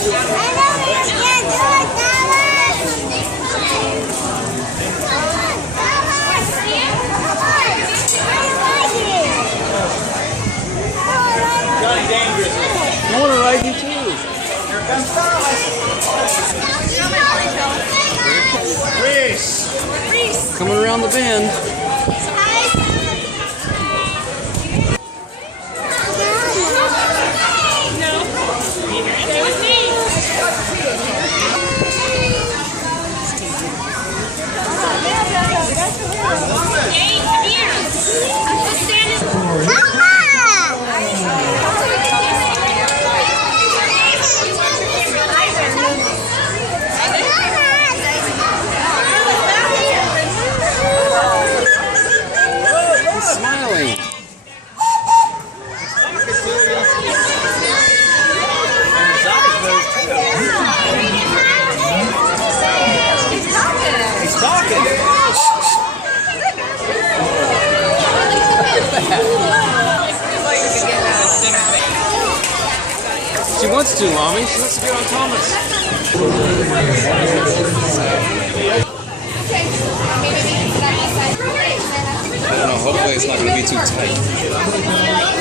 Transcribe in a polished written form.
I want to ride you too. Here comes Thomas. Reese. Coming around the bend. Smiling. He's talking. She wants to, Mommy. She wants to get on Thomas. I don't know. Hopefully it's not going to be too tight.